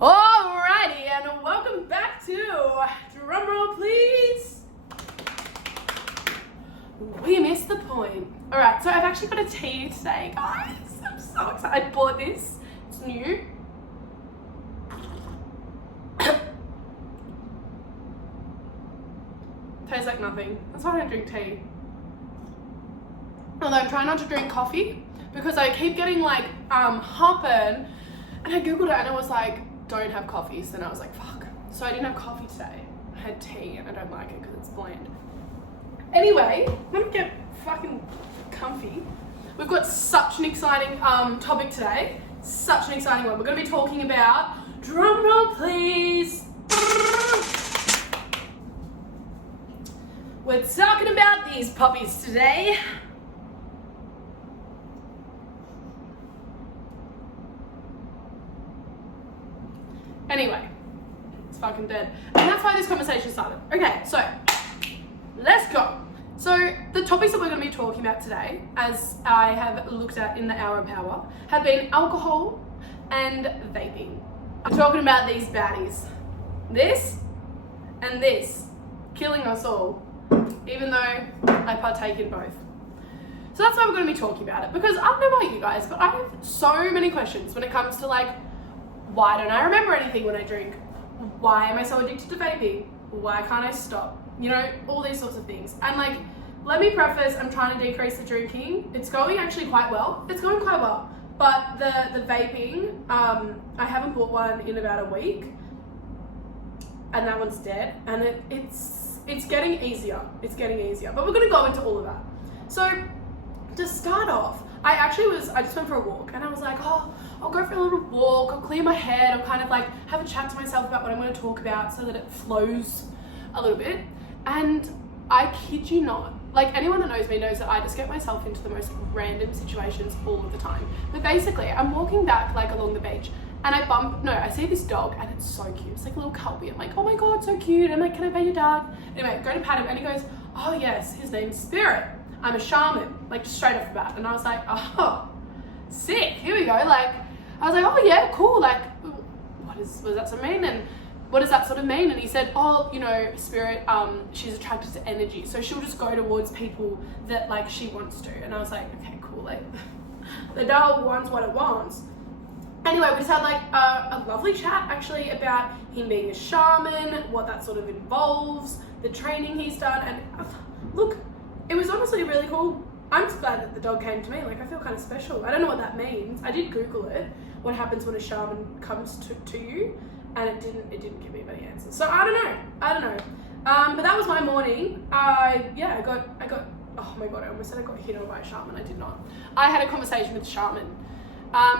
Alrighty, and welcome back to drumroll, please. We missed the point. Alright, so I've actually got a tea today, guys. I'm so excited. I bought this. It's new. Tastes like nothing. That's why I don't drink tea. Although I'm trying not to drink coffee because I keep getting like heartburn, and I googled it and it was like, don't have coffee. So then I was like, fuck. So I didn't have coffee today. I had tea and I don't like it because it's bland. Anyway, let me get fucking comfy. We've got such an exciting topic today. Such an exciting one. We're going to be talking about, drum roll please. We're talking about these puppies today. Anyway, it's fucking dead. And that's why this conversation started. Okay, so let's go. So the topics that we're going to be talking about today, as I have looked at in the Hour of Power, have been alcohol and vaping. I'm talking about these baddies. This and this, killing us all, even though I partake in both. So that's why we're going to be talking about it, because I don't know about you guys, but I have so many questions when it comes to like, why don't I remember anything when I drink? Why am I so addicted to vaping? Why can't I stop? You know, all these sorts of things. And like, let me preface, I'm trying to decrease the drinking. It's going actually quite well. It's going quite well. But the vaping, I haven't bought one in about a week, and that one's dead. And it's getting easier. It's getting easier. But we're gonna go into all of that. So to start off, I just went for a walk and I was like, oh, I'll go for a little walk, I'll clear my head, I'll kind of like have a chat to myself about what I'm going to talk about so that it flows a little bit. And I kid you not, like anyone that knows me knows that I just get myself into the most random situations all of the time. But basically, I'm walking back like along the beach and I see this dog and it's so cute. It's like a little Kelpie. I'm like, oh my God, so cute. I'm like, can I pet your dog? Anyway, go to pat him and he goes, oh yes, his name's Spirit. I'm a shaman, like just straight off the bat. And I was like, oh, sick, here we go. Like, I was like, oh yeah, cool. Like, what does that sort of mean? And what does that sort of mean? And he said, oh, you know, Spirit, she's attracted to energy. So she'll just go towards people that like she wants to. And I was like, okay, cool. Like, the dog wants what it wants. Anyway, we just had like a lovely chat actually about him being a shaman, what that sort of involves, the training he's done. And look, it was honestly really cool. I'm just glad that the dog came to me. Like, I feel kind of special. I don't know what that means. I did Google it. What happens when a shaman comes to you? And it didn't give me many answers. So I don't know. But that was my morning. I got, oh my God, I almost said I got hit on by a shaman. I did not. I had a conversation with a shaman.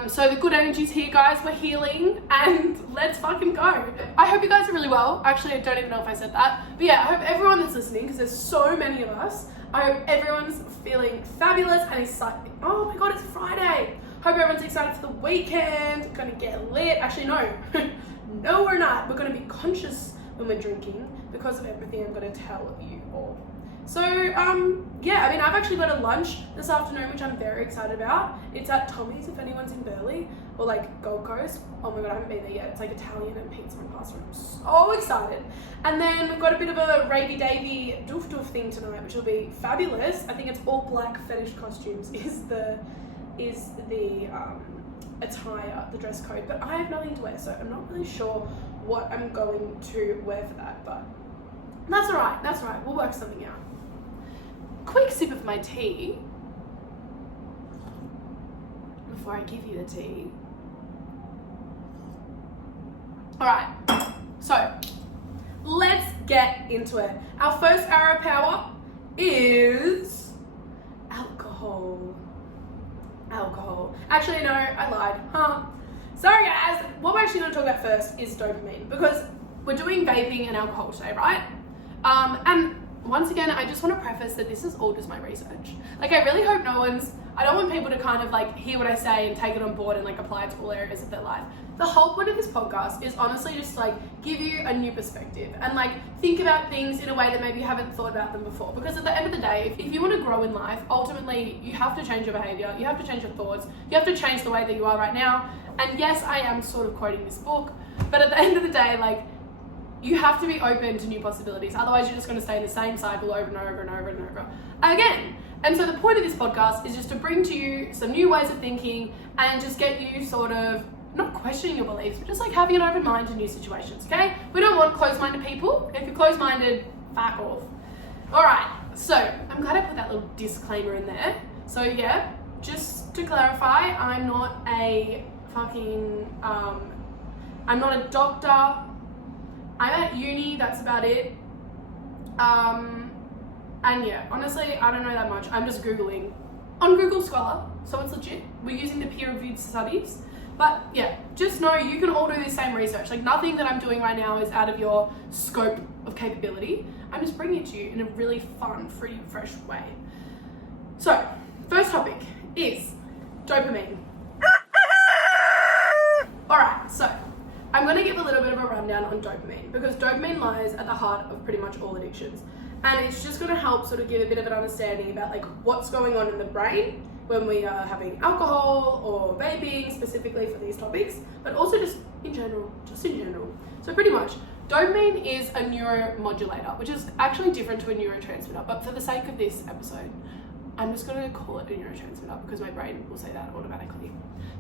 So the good energy's here, guys. We're healing and let's fucking go. I hope you guys are really well. Actually, I don't even know if I said that. But yeah, I hope everyone that's listening, because there's so many of us, I hope everyone's feeling fabulous and excited. Oh my God, it's Friday. Hope everyone's excited for the weekend. Gonna get lit. Actually, no. No, we're not. We're gonna be conscious when we're drinking because of everything I'm gonna tell you all. So, yeah, I mean, I've actually got a lunch this afternoon, which I'm very excited about. It's at Tommy's, if anyone's in Burleigh, or like Gold Coast. Oh my God, I haven't been there yet. It's like Italian and pizza and pasta. I'm so excited. And then we've got a bit of a ravey-davey doof-doof thing tonight, which will be fabulous. I think it's all black fetish costumes is the attire, the dress code. But I have nothing to wear, so I'm not really sure what I'm going to wear for that. But that's all right. We'll work something out. Quick sip of my tea before I give you the tea. All right, so let's get into it. Our first Hour of Power is alcohol. Actually, no, I lied. Sorry guys, what we're actually going to talk about first is dopamine, because we're doing vaping and alcohol today, right? And once again, I just want to preface that this is all just my research. Like, I really hope no one's I don't want people to kind of like hear what I say and take it on board and like apply it to all areas of their life. The whole point of this podcast is honestly just like give you a new perspective and like think about things in a way that maybe you haven't thought about them before. Because at the end of the day, if you want to grow in life, ultimately you have to change your behavior, you have to change your thoughts, you have to change the way that you are right now. And yes, I am sort of quoting this book, but at the end of the day, like, you have to be open to new possibilities. Otherwise, you're just going to stay in the same cycle over and over and over and over again. And so the point of this podcast is just to bring to you some new ways of thinking and just get you sort of not questioning your beliefs, but just like having an open mind to new situations, okay? We don't want closed-minded people. If you're closed-minded, fuck off. All right, so I'm glad I put that little disclaimer in there. So yeah, just to clarify, I'm not a fucking, I'm not a doctor. I'm at uni, that's about it. And yeah, honestly, I don't know that much. I'm just Googling on Google Scholar, so it's legit. We're using the peer-reviewed studies. But yeah, just know you can all do the same research. Like nothing that I'm doing right now is out of your scope of capability. I'm just bringing it to you in a really fun, free, fresh way. So, first topic is dopamine. Alright, so I'm going to give a little bit of a rundown on dopamine because dopamine lies at the heart of pretty much all addictions. And it's just going to help sort of give a bit of an understanding about like what's going on in the brain when we are having alcohol or vaping specifically for these topics, but also just in general. So pretty much, dopamine is a neuromodulator, which is actually different to a neurotransmitter, but for the sake of this episode, I'm just going to call it a neurotransmitter because my brain will say that automatically.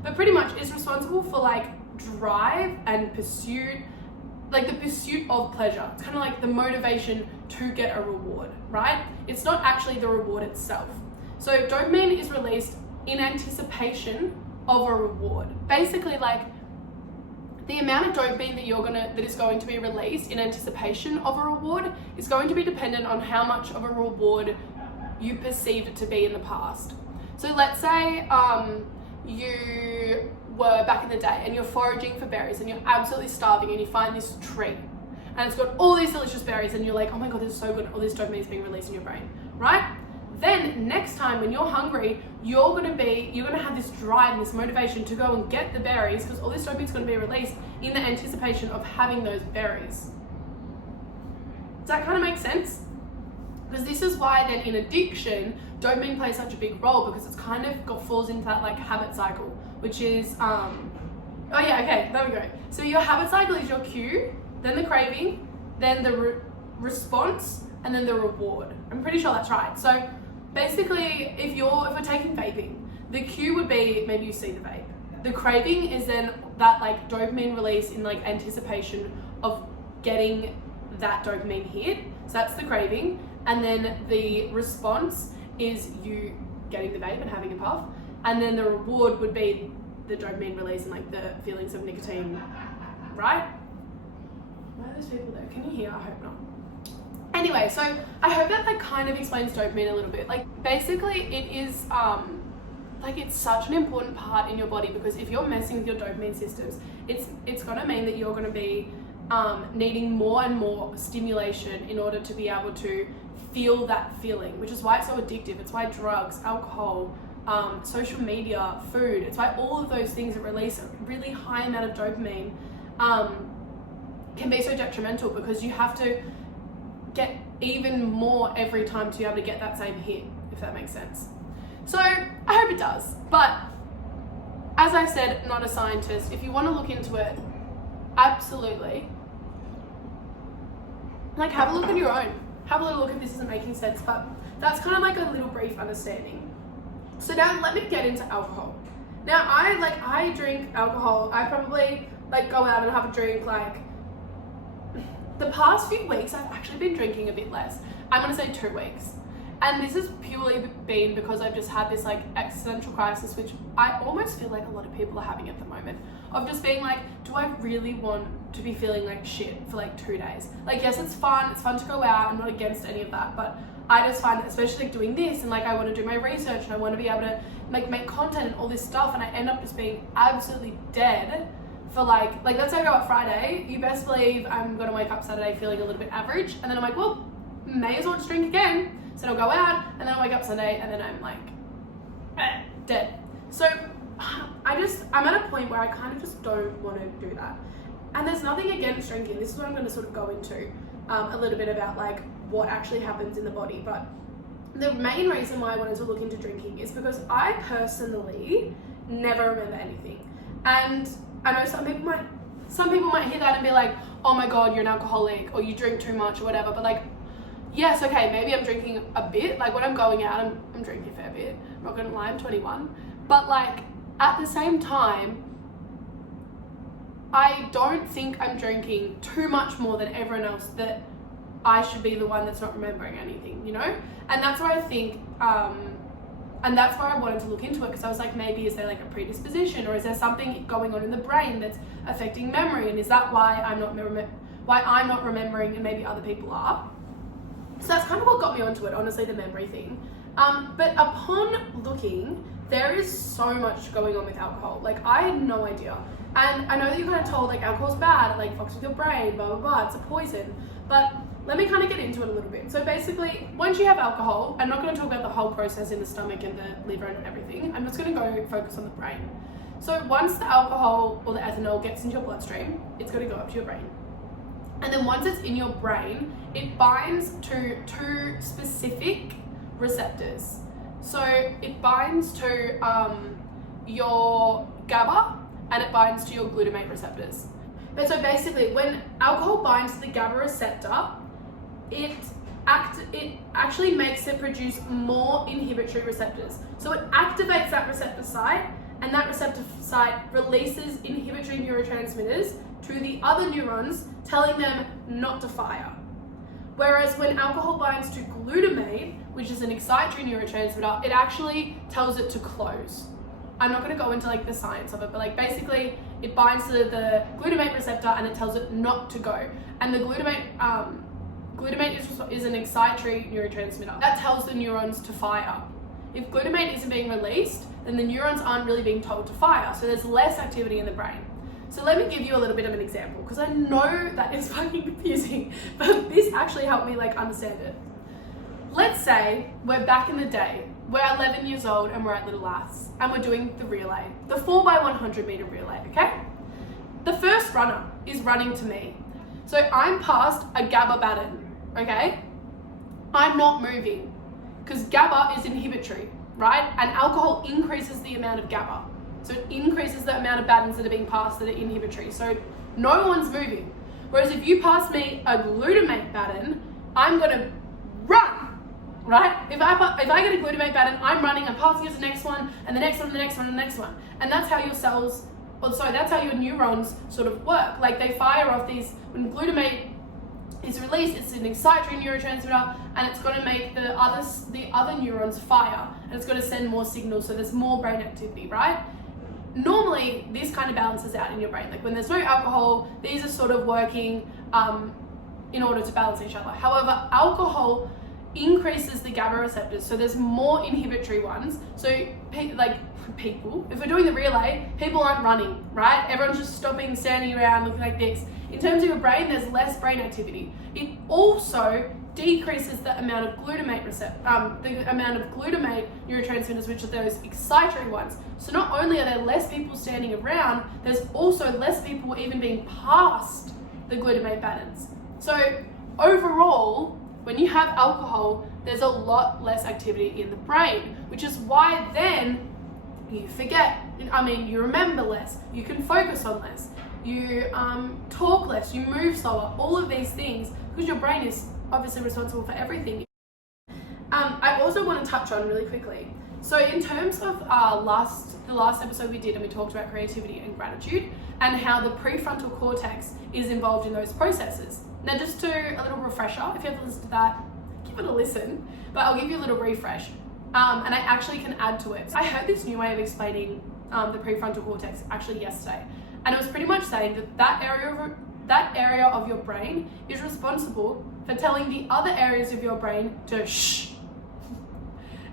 But pretty much it's responsible for like drive and pursuit, like the pursuit of pleasure. It's kind of like the motivation to get a reward, right? It's not actually the reward itself. So dopamine is released in anticipation of a reward. Basically, like the amount of dopamine that is going to be released in anticipation of a reward is going to be dependent on how much of a reward you perceived it to be in the past. So let's say you were back in the day and you're foraging for berries and you're absolutely starving and you find this tree and it's got all these delicious berries and you're like, oh my god, this is so good, all this dopamine is being released in your brain, right? Then next time when you're hungry, you're gonna have this drive and this motivation to go and get the berries because all this dopamine is gonna be released in the anticipation of having those berries. Does that kind of make sense? Because this is why then in addiction, dopamine plays such a big role because it's kind of falls into that like habit cycle, which is, oh yeah, okay, there we go. So your habit cycle is your cue, then the craving, then the response, and then the reward. I'm pretty sure that's right. So basically, if we're taking vaping, the cue would be maybe you see the vape. The craving is then that like dopamine release in like anticipation of getting that dopamine hit. So that's the craving. And then the response is you getting the vape and having a puff. And then the reward would be the dopamine release and like the feelings of nicotine, right? Why are those people there? Can you hear? I hope not. Anyway, so I hope that like kind of explains dopamine a little bit. Like basically it is like it's such an important part in your body because if you're messing with your dopamine systems, it's gonna mean that you're gonna be needing more and more stimulation in order to be able to feel that feeling, which is why it's so addictive. It's why drugs, alcohol, social media, food, it's why all of those things that release a really high amount of dopamine can be so detrimental because you have to get even more every time to be able to get that same hit, if that makes sense. So I hope it does. But as I said, not a scientist. If you want to look into it, absolutely. Like have a look on your own. Have a little look if this isn't making sense, but that's kind of like a little brief understanding. So now let me get into alcohol. Now I drink alcohol. I probably like go out and have a drink like the past few weeks. I've actually been drinking a bit less. I'm gonna say 2 weeks. And this has purely been because I've just had this like existential crisis, which I almost feel like a lot of people are having at the moment, of just being like, do I really want to be feeling like shit for like 2 days? Like, yes, it's fun to go out, I'm not against any of that, but I just find that especially like doing this and like I want to do my research and I want to be able to like make content and all this stuff, and I end up just being absolutely dead for like let's say I go out Friday, you best believe I'm gonna wake up Saturday feeling a little bit average, and then I'm like, well, may as well just drink again. So I'll go out and then I'll wake up Sunday and then I'm like, dead. So I'm at a point where I kind of just don't want to do that. And there's nothing against drinking. This is what I'm going to sort of go into a little bit about like what actually happens in the body. But the main reason why I wanted to look into drinking is because I personally never remember anything. And I know some people might hear that and be like, oh my God, you're an alcoholic, or you drink too much or whatever. But like, yes, okay, maybe I'm drinking a bit. Like when I'm going out, I'm drinking a fair bit. I'm not gonna lie, I'm 21. But like at the same time, I don't think I'm drinking too much more than everyone else that I should be the one that's not remembering anything, you know? And that's where I think, and that's why I wanted to look into it, because I was like, maybe is there like a predisposition, or is there something going on in the brain that's affecting memory, and is that why I'm not remembering and maybe other people are? So that's kind of what got me onto it, honestly, the memory thing. But upon looking, there is so much going on with alcohol. Like I had no idea. And I know that you're kind of told like alcohol's bad, it like fucks with your brain, blah, blah, blah, it's a poison. But let me kind of get into it a little bit. So basically, once you have alcohol, I'm not going to talk about the whole process in the stomach and the liver and everything. I'm just going to go focus on the brain. So once the alcohol or the ethanol gets into your bloodstream, it's going to go up to your brain. And then once it's in your brain, it binds to two specific receptors. So it binds to your GABA and it binds to your glutamate receptors. But so basically, when alcohol binds to the GABA receptor, it actually makes it produce more inhibitory receptors. So it activates that receptor site, and that receptor site releases inhibitory neurotransmitters to the other neurons, telling them not to fire. Whereas when alcohol binds to glutamate, which is an excitatory neurotransmitter, it actually tells it to close. I'm not going to go into like the science of it, but like basically it binds to the glutamate receptor and it tells it not to go. And the glutamate is an excitatory neurotransmitter that tells the neurons to fire. If glutamate isn't being released, then the neurons aren't really being told to fire, so there's less activity in the brain. So let me give you a little bit of an example, because I know that is fucking confusing, but this actually helped me like understand it. Let's say we're back in the day, we're 11 years old and we're at Little Lass and we're doing the relay, the 4x100 meter relay, okay? The first runner is running to me. So I'm past a GABA baton, okay? I'm not moving because GABA is inhibitory, right? And alcohol increases the amount of GABA. So it increases the amount of batons that are being passed that are inhibitory. So no one's moving. Whereas if you pass me a glutamate baton, I'm gonna run, right? If I get a glutamate baton, I'm running, I'm passing it to the next one, and the next one, and the next one, and the next one. And that's how your cells, that's how your neurons sort of work. Like they fire off these, when glutamate is released, it's an excitatory neurotransmitter, and it's going to make the other neurons fire, and it's going to send more signals, so there's more brain activity, right? Normally, this kind of balances out in your brain. Like when there's no alcohol, these are sort of working in order to balance each other. However, alcohol increases the GABA receptors, so there's more inhibitory ones. So people, if we're doing the relay, people aren't running, right? Everyone's just stopping, standing around, looking like this. In terms of your brain, there's less brain activity. It also decreases the amount of glutamate neurotransmitters, which are those excitatory ones. So not only are there less people standing around, there's also less people even being past the glutamate batons. So overall, when you have alcohol, there's a lot less activity in the brain, which is why then you forget. You remember less, you can focus on less, you talk less, you move slower, all of these things, because your brain is obviously responsible for everything. I also want to touch on really quickly. So in terms of the last episode we did, and we talked about creativity and gratitude and how the prefrontal cortex is involved in those processes. Now just a little refresher, if you haven't listened to that, give it a listen, but I'll give you a little refresh. And I actually can add to it. So I heard this new way of explaining the prefrontal cortex actually yesterday. And it was pretty much saying that area of your brain is responsible for telling the other areas of your brain to shh.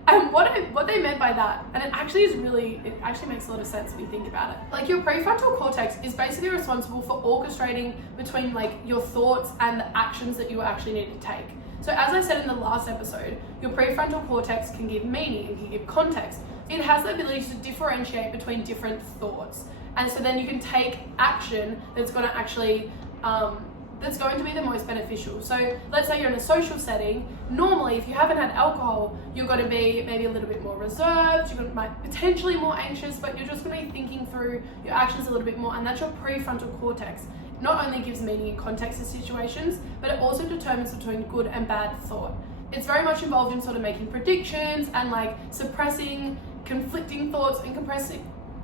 And what they meant by that, and it actually makes a lot of sense when you think about it. Like your prefrontal cortex is basically responsible for orchestrating between like your thoughts and the actions that you actually need to take. So as I said in the last episode, your prefrontal cortex can give meaning and can give context. it has the ability to differentiate between different thoughts. And so then you can take action that's going to actually, that's going to be the most beneficial. So let's say you're in a social setting. Normally, if you haven't had alcohol, you're going to be maybe a little bit more reserved, you're might potentially more anxious, but you're just going to be thinking through your actions a little bit more, and that's your prefrontal cortex. Not only gives meaning and context to situations, but it also determines between good and bad thought. It's very much involved in sort of making predictions and like suppressing conflicting thoughts and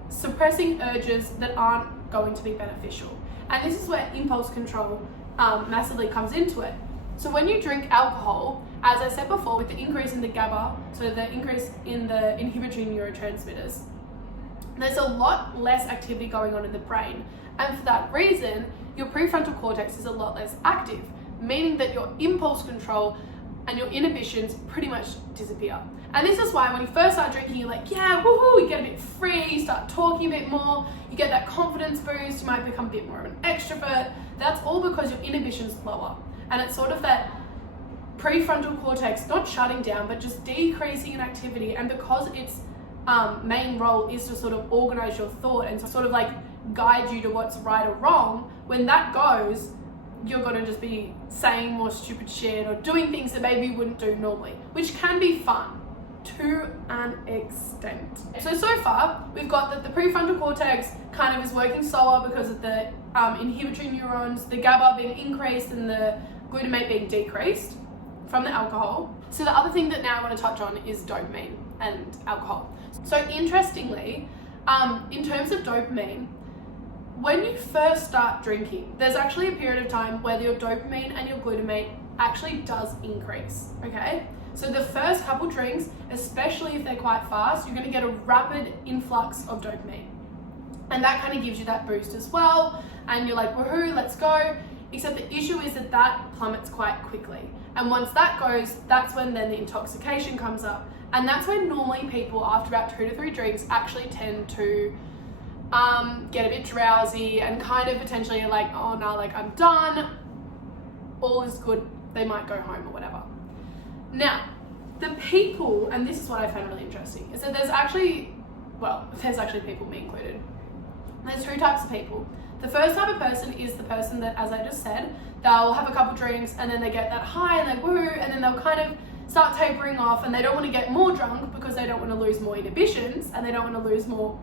suppressing urges that aren't going to be beneficial. And this is where impulse control massively comes into it. So when you drink alcohol, as I said before, with the increase in the GABA, so the increase in the inhibitory neurotransmitters, there's a lot less activity going on in the brain. And for that reason, your prefrontal cortex is a lot less active, meaning that your impulse control and your inhibitions pretty much disappear. And this is why when you first start drinking, you're like, yeah, woohoo, you get a bit free, you start talking a bit more, you get that confidence boost, you might become a bit more of an extrovert. That's all because your inhibition's lower. And it's sort of that prefrontal cortex not shutting down, but just decreasing in activity. And because its main role is to sort of organize your thought and to sort of like guide you to what's right or wrong, when that goes, you're going to just be saying more stupid shit or doing things that maybe you wouldn't do normally, which can be fun to an extent. So far, we've got that the prefrontal cortex kind of is working slower because of the inhibitory neurons, the GABA being increased and the glutamate being decreased from the alcohol. So the other thing that now I want to touch on is dopamine and alcohol. So interestingly, in terms of dopamine, when you first start drinking, there's actually a period of time where your dopamine and your glutamate actually does increase, okay? So the first couple drinks, especially if they're quite fast, you're gonna get a rapid influx of dopamine. And that kind of gives you that boost as well. And you're like, woohoo, let's go. Except the issue is that that plummets quite quickly. And once that goes, that's when then the intoxication comes up. And that's when normally people, after about 2 to 3 drinks, actually tend to get a bit drowsy and kind of potentially like, oh no, like I'm done, all is good, they might go home or whatever. Now, the people, and this is what I found really interesting, is that there's actually people, me included, there's 2 types of people. The first type of person is the person that, as I just said, they'll have a couple drinks and then they get that high and they woo, and then they'll kind of start tapering off and they don't want to get more drunk because they don't want to lose more inhibitions and they don't want to lose more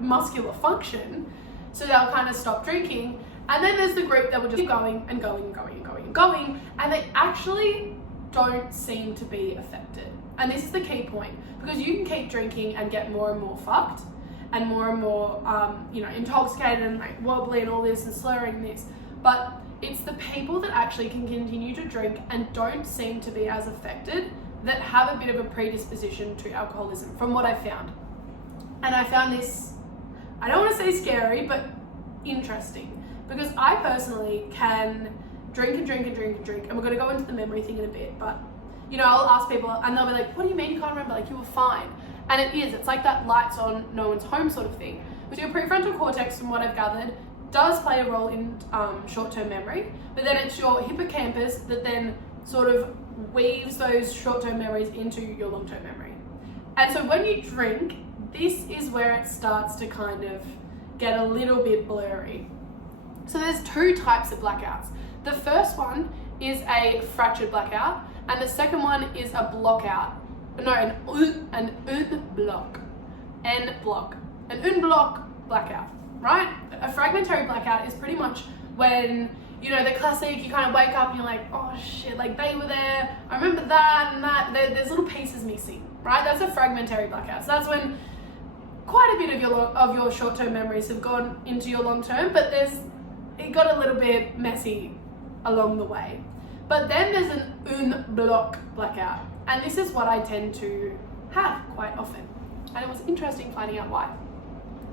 muscular function, so they'll kind of stop drinking. And then there's the group that will just keep going and going and going and going and going, and they actually don't seem to be affected. And this is the key point, because you can keep drinking and get more and more fucked and more intoxicated and like wobbly and all this and slurring this, but it's the people that actually can continue to drink and don't seem to be as affected that have a bit of a predisposition to alcoholism, from what I found. And I found this, I don't want to say scary, but interesting, because I personally can drink and drink and drink and drink, and we're going to go into the memory thing in a bit, but I'll ask people and they'll be like, what do you mean you can't remember? Like, you were fine. And it's like that lights on, no one's home sort of thing. With your prefrontal cortex, from what I've gathered, does play a role in short-term memory, but then it's your hippocampus that then sort of weaves those short-term memories into your long-term memory. And so when you drink, this is where it starts to kind of get a little bit blurry. So there's 2 types of blackouts. The first one is a fractured blackout, and the second one is a blockout. No, an unblock. An unblock blackout, right? A fragmentary blackout is pretty much when, the classic, you kind of wake up and you're like, oh shit, like they were there, I remember that and that, there's little pieces missing, right? That's a fragmentary blackout. So that's when quite a bit of your short-term memories have gone into your long-term, but it got a little bit messy along the way. But then there's an unblock blackout, and this is what I tend to have quite often. And it was interesting finding out why.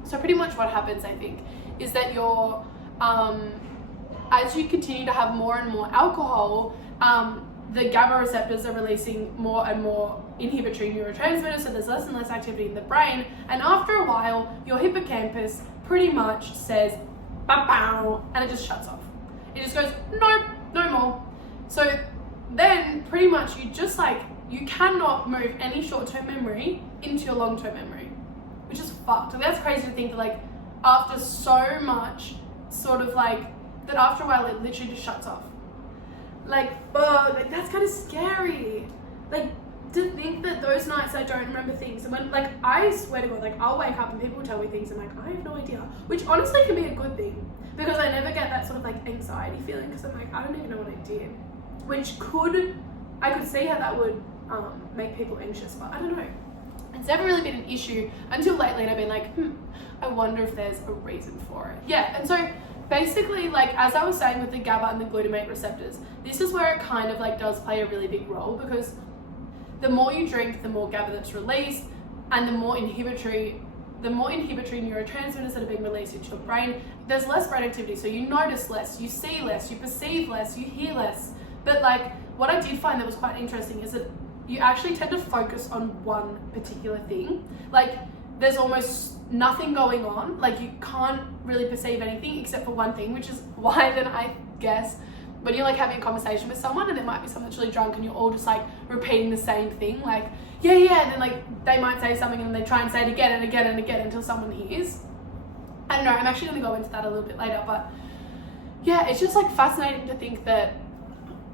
So pretty much what happens, I think, is that your as you continue to have more and more alcohol, the GABA receptors are releasing more and more inhibitory neurotransmitters, so there's less and less activity in the brain, and after a while, your hippocampus pretty much says, "Ba-bow," and it just shuts off. It just goes, nope, no more. So then pretty much you cannot move any short-term memory into your long-term memory. which is fucked. And that's crazy to think that like after so much sort of like, that after a while it literally just shuts off. Like, oh, like that's kind of scary. Like, to think that those nights I don't remember things, and when, like, I swear to God, like, I'll wake up and people will tell me things and I'm like, I have no idea, which honestly can be a good thing, because I never get that sort of like anxiety feeling, because I'm like, I don't even know what I did, which I could see how that would make people anxious, but I don't know. It's never really been an issue until lately, and I've been like, I wonder if there's a reason for it. Yeah, and so basically, like, as I was saying with the GABA and the glutamate receptors, this is where it kind of like does play a really big role, because the more you drink, the more GABA that's released, and the more inhibitory neurotransmitters that are being released into your brain. There's less brain activity, so you notice less, you see less, you perceive less, you hear less. But like, what I did find that was quite interesting is that you actually tend to focus on one particular thing. Like, there's almost nothing going on. Like, you can't really perceive anything except for one thing, which is why then I guess when you're like having a conversation with someone and it might be someone that's really drunk and you're all just like repeating the same thing, like, yeah, and then like they might say something and they try and say it again and again and again until someone hears. I don't know, I'm actually going to go into that a little bit later, but yeah, it's just like fascinating to think that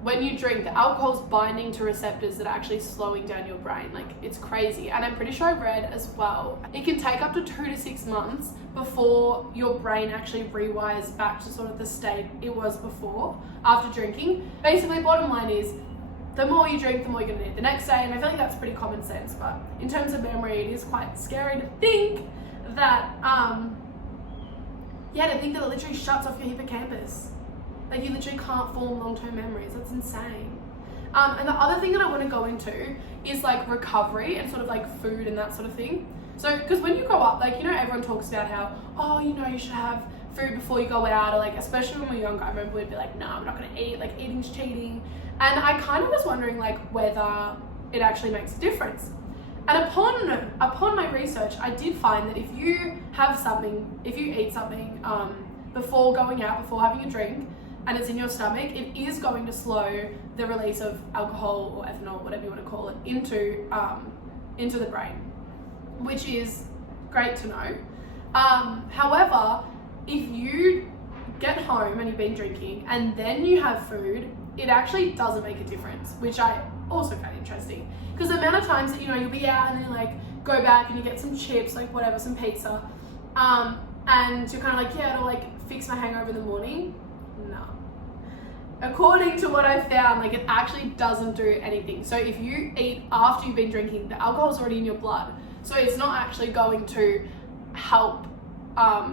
when you drink, the alcohol's binding to receptors that are actually slowing down your brain. Like, it's crazy. And I'm pretty sure I've read as well, it can take up to 2 to 6 months before your brain actually rewires back to sort of the state it was before after drinking. Basically, bottom line is, the more you drink, the more you're going to need the next day. And I feel like that's pretty common sense. But in terms of memory, it is quite scary to think that, to think that it literally shuts off your hippocampus. Like, you literally can't form long-term memories. That's insane. And the other thing that I want to go into is like recovery and sort of like food and that sort of thing. So, because when you grow up, like, you know, everyone talks about how, oh, you know, you should have food before you go out, or like, especially when we were younger, I remember we'd be like, no, I'm not going to eat, like, eating's cheating. And I kind of was wondering like whether it actually makes a difference. And upon my research, I did find that if you eat something before going out, before having a drink, and it's in your stomach, it is going to slow the release of alcohol or ethanol, whatever you want to call it, into the brain, which is great to know. However, if you get home and you've been drinking and then you have food, it actually doesn't make a difference, which I also find interesting. Because the amount of times that, you know, you'll be out and then like go back and you get some chips, like whatever, some pizza, and you're kind of like, yeah, it'll like fix my hangover in the morning. No. According to what I've found, like, it actually doesn't do anything. So if you eat after you've been drinking, the alcohol's already in your blood. So it's not actually going to help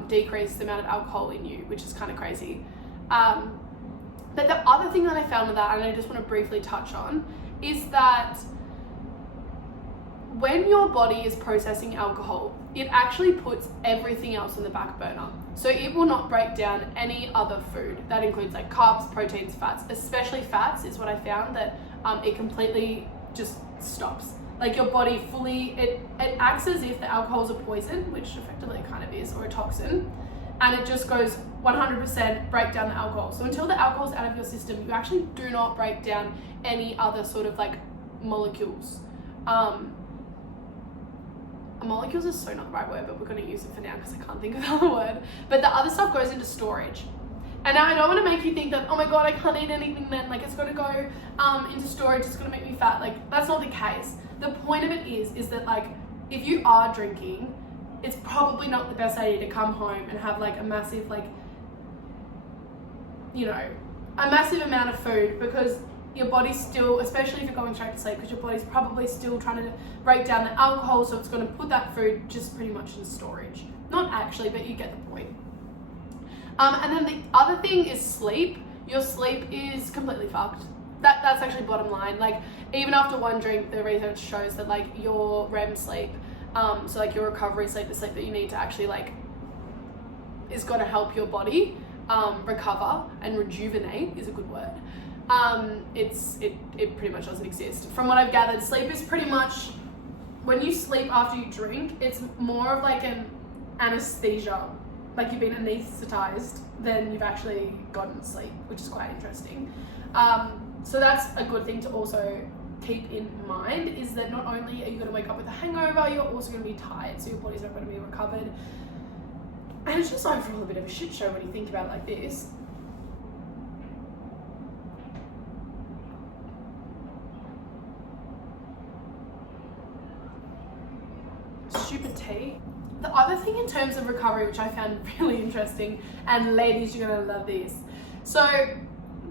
decrease the amount of alcohol in you, which is kind of crazy. But the other thing that I found with that, and I just want to briefly touch on, is that when your body is processing alcohol, it actually puts everything else on the back burner. So it will not break down any other food. That includes like carbs, proteins, fats, especially fats is what I found, that it completely just stops. Like, your body fully, it acts as if the alcohol is a poison, which effectively it kind of is, or a toxin, and it just goes 100% break down the alcohol. So until the alcohol's out of your system, you actually do not break down any other sort of like molecules. Molecules is so not the right word, but we're going to use it for now because I can't think of the other word. But the other stuff goes into storage. And now I don't want to make you think that, oh my God, I can't eat anything then, like it's going to go into storage, it's going to make me fat. Like, that's not the case. The point of it is that, like, if you are drinking, it's probably not the best idea to come home and have like a massive, like, you know, a massive amount of food, because your body's still, especially if you're going straight to sleep, because your body's probably still trying to break down the alcohol, so it's going to put that food just pretty much in storage. Not actually, but you get the point. And then the other thing is sleep. Your sleep is completely fucked. That's actually bottom line. Like, even after one drink, the research shows that like your REM sleep, so like your recovery sleep, the sleep that you need to actually like, is going to help your body recover and rejuvenate is a good word. It pretty much doesn't exist. From what I've gathered, sleep is pretty much, when you sleep after you drink, it's more of like an anesthesia, like you've been anesthetized, than you've actually gotten sleep, which is quite interesting. So that's a good thing to also keep in mind is that not only are you going to wake up with a hangover, you're also going to be tired, so your body's not going to be recovered. And it's just overall a bit of a shit show when you think about it like this. Stupid tea. The other thing in terms of recovery, which I found really interesting, and ladies, you're gonna love this. So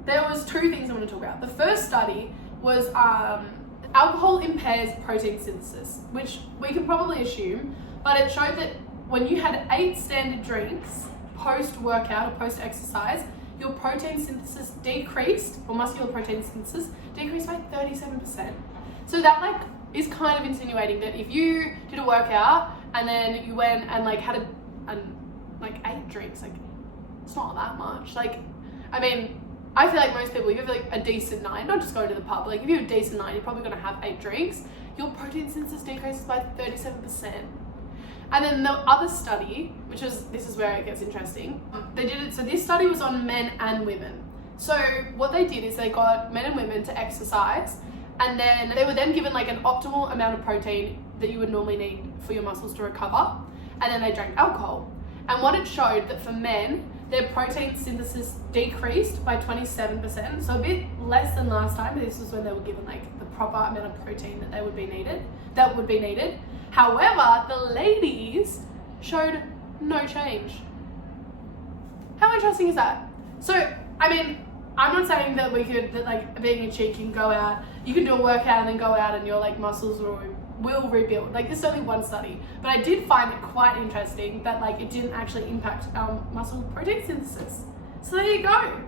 there was two things I want to talk about. The first study was alcohol impairs protein synthesis, which we can probably assume, but it showed that when you had 8 standard drinks post-workout or post-exercise, your protein synthesis decreased, or muscular protein synthesis decreased by 37%. So that like is kind of insinuating that if you did a workout and then you went and like had like 8 drinks, like it's not that much. Like, I mean, I feel like most people, if you have like a decent night, not just going to the pub, like if you have a decent night, you're probably gonna have 8 drinks, your protein synthesis decreases by 37%. And then the other study, this is where it gets interesting, they did it, so this study was on men and women. So what they did is they got men and women to exercise, and then they were then given like an optimal amount of protein that you would normally need for your muscles to recover, and then they drank alcohol. And what it showed that for men, their protein synthesis decreased by 27%, so a bit less than last time, but this was when they were given like the proper amount of protein that would be needed. However, the ladies showed no change. How interesting is that? So, I mean, I'm not saying that like being a cheek, you can go out, you can do a workout and then go out and your like muscles will rebuild. Like this is only one study, but I did find it quite interesting that like it didn't actually impact muscle protein synthesis. So there you go.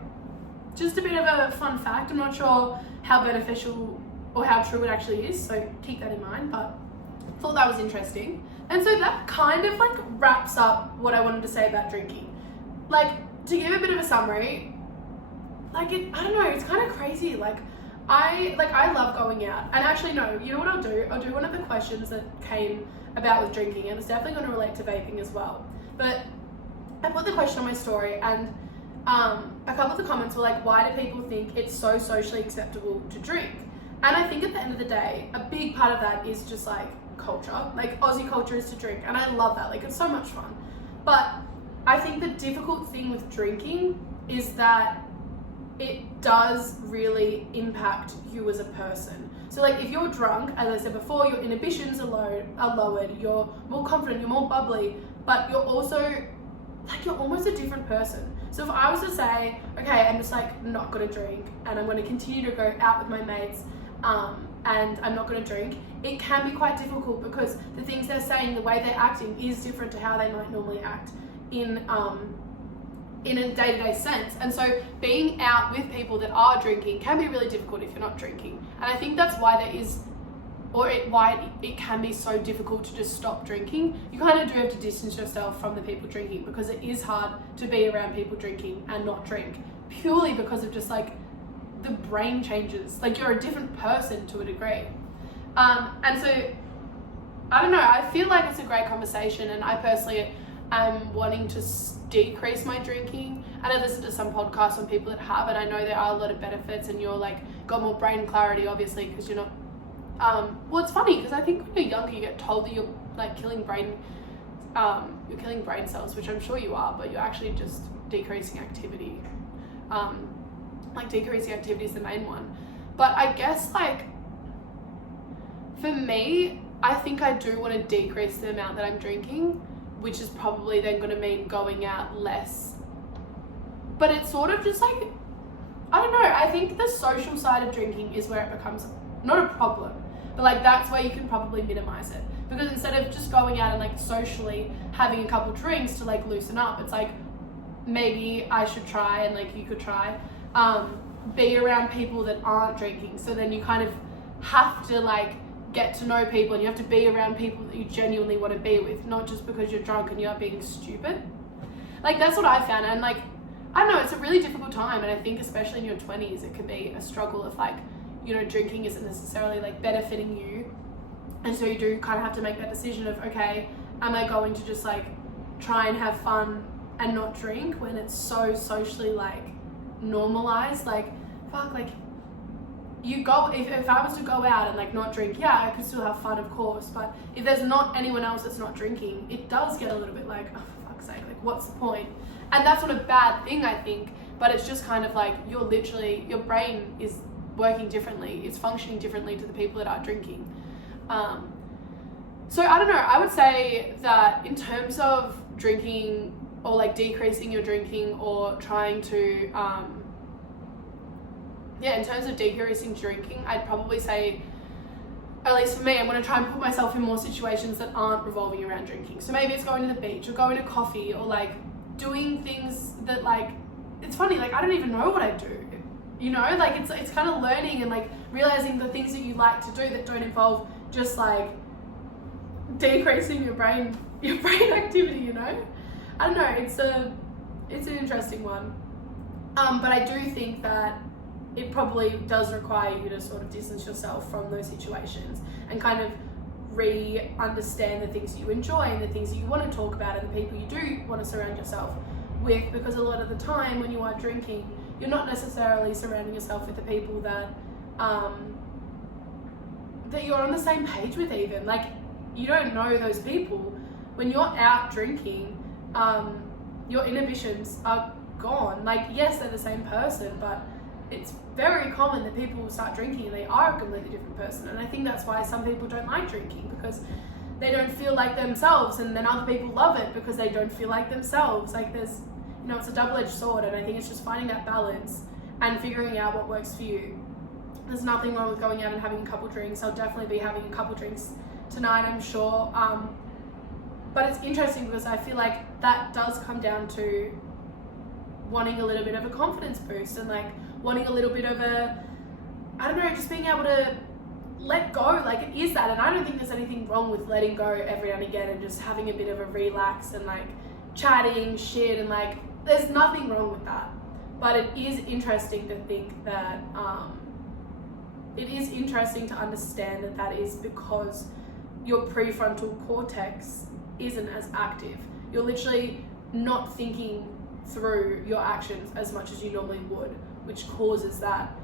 Just a bit of a fun fact. I'm not sure how beneficial or how true it actually is, so keep that in mind, but thought that was interesting. And so that kind of like wraps up what I wanted to say about drinking. Like, to give a bit of a summary, like I don't know, it's kind of crazy. Like I love going out, and actually no, you know what I'll do one of the questions that came about with drinking, and it's definitely going to relate to vaping as well, but I put the question on my story, and a couple of the comments were like, why do people think it's so socially acceptable to drink? And I think at the end of the day, a big part of that is just like culture. Like Aussie culture is to drink, and I love that. Like it's so much fun. But I think the difficult thing with drinking is that it does really impact you as a person. So like if you're drunk, as I said before, your inhibitions are lowered, you're more confident, you're more bubbly, but you're also like, you're almost a different person. So if I was to say, okay, I'm just like not gonna drink and I'm gonna continue to go out with my mates and I'm not gonna drink, it can be quite difficult because the things they're saying, the way they're acting is different to how they might normally act in a day-to-day sense. And so being out with people that are drinking can be really difficult if you're not drinking. And I think that's why why it can be so difficult to just stop drinking. You kind of do have to distance yourself from the people drinking, because it is hard to be around people drinking and not drink, purely because of just like the brain changes. Like you're a different person to a degree. And so I don't know, I feel like it's a great conversation, and I personally am wanting to decrease my drinking. And I listened to some podcasts on people that have, and I know there are a lot of benefits, and you're like got more brain clarity, obviously, because you're not well, it's funny because I think when you're younger you get told that you're like killing brain cells, which I'm sure you are, but you're actually just decreasing activity. Like decreasing activity is the main one. But I guess like for me, I think I do want to decrease the amount that I'm drinking, which is probably then going to mean going out less. But it's sort of just like, I don't know, I think the social side of drinking is where it becomes not a problem, but like that's where you can probably minimize it, because instead of just going out and like socially having a couple drinks to like loosen up, it's like maybe I should try, and like you could try be around people that aren't drinking. So then you kind of have to like get to know people, and you have to be around people that you genuinely want to be with, not just because you're drunk and you're being stupid. Like that's what I found. And like I don't know, it's a really difficult time, and I think especially in your 20s it can be a struggle of like, you know, drinking isn't necessarily like benefiting you, and so you do kind of have to make that decision of, okay, am I going to just like try and have fun and not drink when it's so socially like normalized? Like fuck, like if I was to go out and like not drink, yeah, I could still have fun, of course, but if there's not anyone else that's not drinking, it does get a little bit like, oh, for fuck's sake, like what's the point? And that's not a bad thing, I think, but it's just kind of like your brain is working differently, it's functioning differently to the people that are drinking. So I don't know, I would say that in terms of drinking or like decreasing your drinking or trying to, in terms of decreasing drinking, I'd probably say, at least for me, I'm going to try and put myself in more situations that aren't revolving around drinking. So maybe it's going to the beach or going to coffee or like doing things that like, it's funny, like I don't even know what I do, you know, like it's kind of learning and like realizing the things that you like to do that don't involve just like decreasing your brain activity, you know. I don't know, it's an interesting one, but I do think that it probably does require you to sort of distance yourself from those situations and kind of understand the things you enjoy and the things that you want to talk about and the people you do want to surround yourself with, because a lot of the time when you are drinking, you're not necessarily surrounding yourself with the people that you're on the same page with even. Like, you don't know those people. When you're out drinking, your inhibitions are gone. Like, yes, they're the same person, but it's very common that people will start drinking and they are a completely different person. And I think that's why some people don't like drinking, because they don't feel like themselves, and then other people love it because they don't feel like themselves. Like, there's, you know, it's a double-edged sword, and I think it's just finding that balance and figuring out what works for you. There's nothing wrong with going out and having a couple drinks. I'll definitely be having a couple drinks tonight, I'm sure. But it's interesting because I feel like that does come down to wanting a little bit of a confidence boost and like wanting a little bit of a, I don't know, just being able to let go. Like, it is that, and I don't think there's anything wrong with letting go every now and again and just having a bit of a relax and like chatting shit, and like there's nothing wrong with that. But it is interesting to think that it is interesting to understand that that is because your prefrontal cortex isn't as active. You're literally not thinking through your actions as much as you normally would, which causes that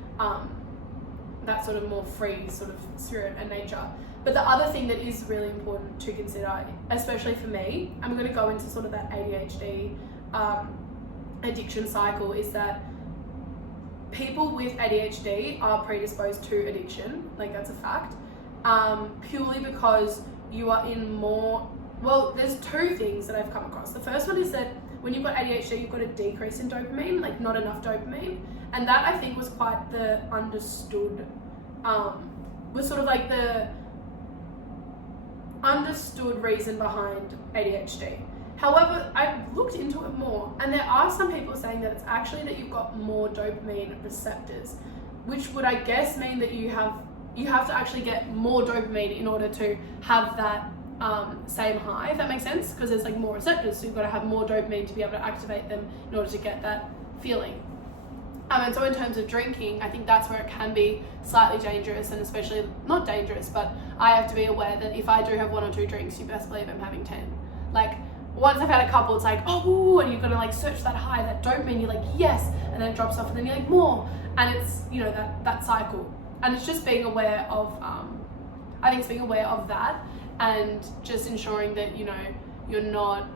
that sort of more free sort of spirit and nature. But the other thing that is really important to consider, especially for me, I'm going to go into sort of that ADHD addiction cycle, is that people with ADHD are predisposed to addiction. Like, that's a fact. Purely because you are in more, well, there's two things that I've come across. The first one is that when you've got ADHD, you've got a decrease in dopamine, like not enough dopamine. And that, I think, was quite the understood, was sort of like the understood reason behind ADHD. However, I've looked into it more, and there are some people saying that it's actually that you've got more dopamine receptors, which would, I guess, mean that you have to actually get more dopamine in order to have that same high, if that makes sense, because there's like more receptors, so you've got to have more dopamine to be able to activate them in order to get that feeling. And so in terms of drinking, I think that's where it can be slightly dangerous, and especially not dangerous, but I have to be aware that if I do have 1 or 2 drinks, you best believe I'm having 10. Like, once I've had a couple, it's like, oh, and you've got to like search that high, that dopamine, you're like, yes, and then it drops off, and then you're like, more, and it's, you know, that cycle. And it's just being aware of, I think it's being aware of that, and just ensuring that, you know, you're not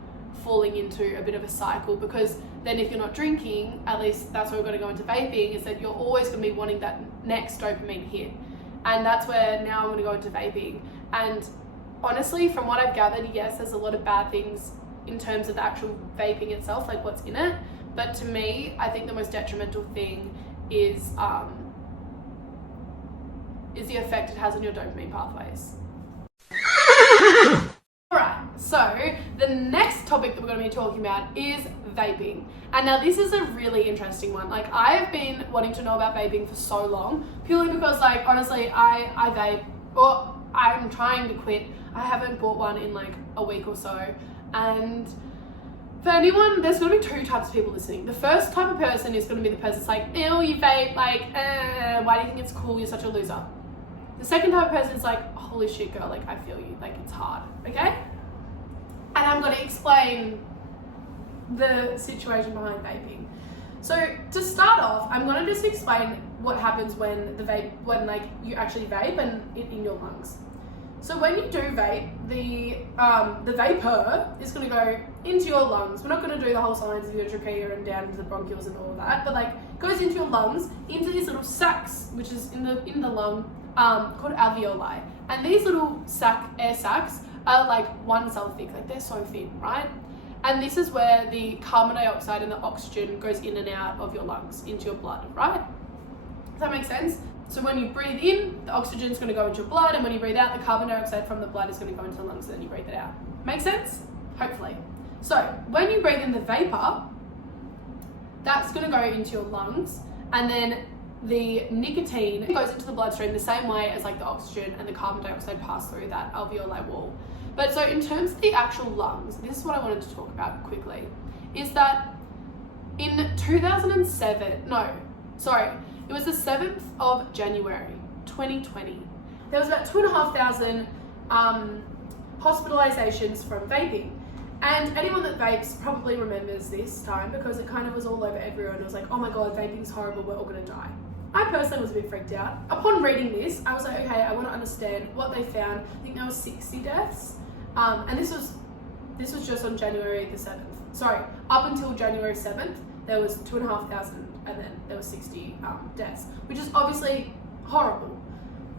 falling into a bit of a cycle, because then if you're not drinking, at least that's where we're going to go into vaping, is that you're always going to be wanting that next dopamine hit. And that's where now I'm going to go into vaping. And honestly, from what I've gathered, yes, there's a lot of bad things in terms of the actual vaping itself, like what's in it. But to me, I think the most detrimental thing is the effect it has on your dopamine pathways. Alright, so the next topic that we're going to be talking about is vaping. And now this is a really interesting one. Like, I've been wanting to know about vaping for so long, purely because, like, honestly, I vape, or I'm trying to quit. I haven't bought one in like a week or so. And for anyone, there's going to be 2 types of people listening. The first type of person is going to be the person that's like, ew, you vape, like, why do you think it's cool, you're such a loser. The second type of person is like, holy shit, girl, like, I feel you, like, it's hard, okay? And I'm going to explain the situation behind vaping. So to start off, I'm going to just explain what happens when like you actually vape and it in your lungs. So when you do vape, the vapor is going to go into your lungs. We're not going to do the whole science of your trachea and down into the bronchioles and all of that, but like goes into your lungs, into these little sacs, which is in the lung, called alveoli. And these little air sacs are like 1 cell thick, like they're so thin, right? And this is where the carbon dioxide and the oxygen goes in and out of your lungs, into your blood, right? Does that make sense? So when you breathe in, the oxygen is going to go into your blood, and when you breathe out, the carbon dioxide from the blood is going to go into the lungs, and then you breathe it out. Make sense? Hopefully. So when you breathe in the vapor, that's going to go into your lungs, and then the nicotine goes into the bloodstream the same way as like the oxygen and the carbon dioxide pass through that alveoli wall. But so in terms of the actual lungs, this is what I wanted to talk about quickly, is that in 2007, it was the 7th of January, 2020. There was about 2,500 hospitalizations from vaping. And anyone that vapes probably remembers this time because it kind of was all over everyone. It was like, oh my God, vaping's horrible, we're all gonna die. I personally was a bit freaked out. Upon reading this, I was like, okay, I want to understand what they found. I think there was 60 deaths. And this was just on January the 7th. Sorry, up until January 7th, there was 2,500 and then there was 60 deaths, which is obviously horrible.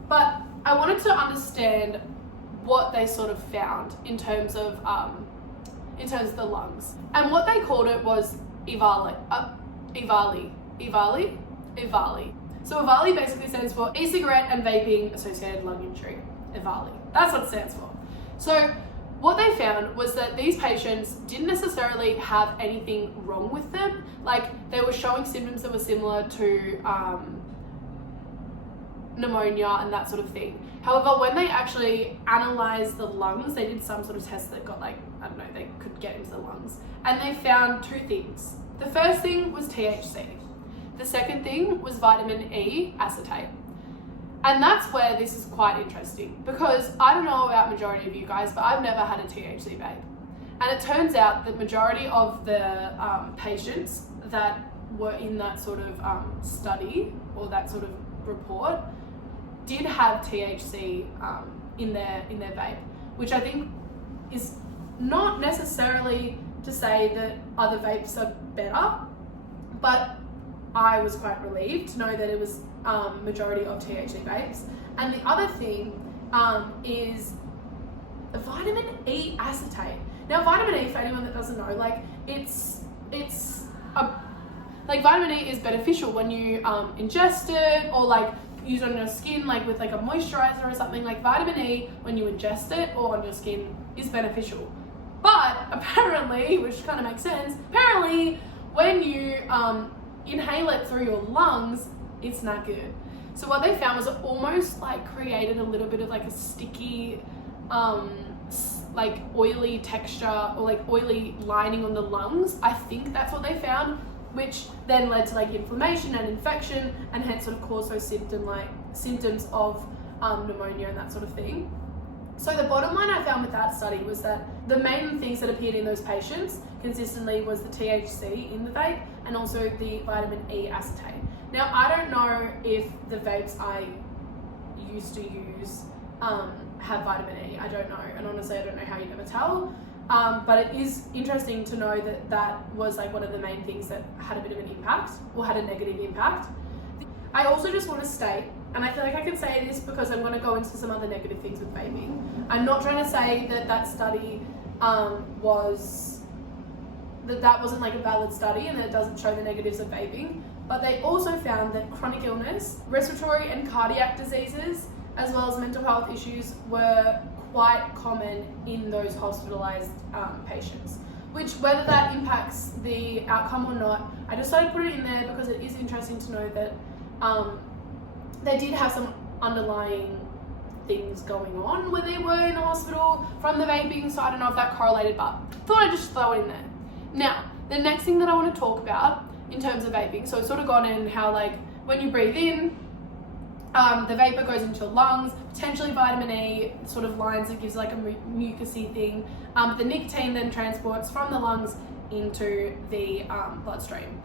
But I wanted to understand what they sort of found in terms of the lungs. And what they called it was EVALI. So EVALI basically stands for e-cigarette and vaping associated lung injury. EVALI. That's what it stands for. So what they found was that these patients didn't necessarily have anything wrong with them. Like they were showing symptoms that were similar to pneumonia and that sort of thing. However, when they actually analysed the lungs, they did some sort of test that got like, I don't know, they could get into the lungs. And they found 2 things. The first thing was THC. The second thing was vitamin E acetate. And that's where this is quite interesting because I don't know about majority of you guys, but I've never had a THC vape. And it turns out that majority of the patients that were in that sort of study or that sort of report did have THC in their vape, which I think is not necessarily to say that other vapes are better, but I was quite relieved to know that it was majority of THC vapes. And the other thing is vitamin E acetate. Now, vitamin E, for anyone that doesn't know, like vitamin E is beneficial when you ingest it or like use it on your skin, like with like a moisturizer or something. Like vitamin E, when you ingest it or on your skin, is beneficial. But apparently, which kind of makes sense, apparently when you inhale it through your lungs, it's not good. So what they found was it almost like created a little bit of like a sticky, like oily texture or like oily lining on the lungs. I think that's what they found, which then led to like inflammation and infection and hence sort of caused those symptoms of pneumonia and that sort of thing. So the bottom line I found with that study was that the main things that appeared in those patients consistently was the THC in the vape and also the vitamin E acetate. Now, I don't know if the vapes I used to use have vitamin E. I don't know. And honestly, I don't know how you'd ever tell. But it is interesting to know that that was like one of the main things that had a bit of an impact or had a negative impact. I also just want to state, and I feel like I can say this because I'm going to go into some other negative things with vaping. I'm not trying to say that that study that wasn't like a valid study and that it doesn't show the negatives of vaping. But they also found that chronic illness, respiratory and cardiac diseases, as well as mental health issues were quite common in those hospitalized patients. Which, whether that impacts the outcome or not, I decided to put it in there because it is interesting to know that they did have some underlying things going on when they were in the hospital from the vaping, so I don't know if that correlated, but thought I'd just throw it in there. Now, the next thing that I want to talk about in terms of vaping, so it's sort of gone in how like when you breathe in, the vapor goes into your lungs, potentially vitamin E sort of lines it, gives like a mucousy thing. The nicotine then transports from the lungs into the bloodstream.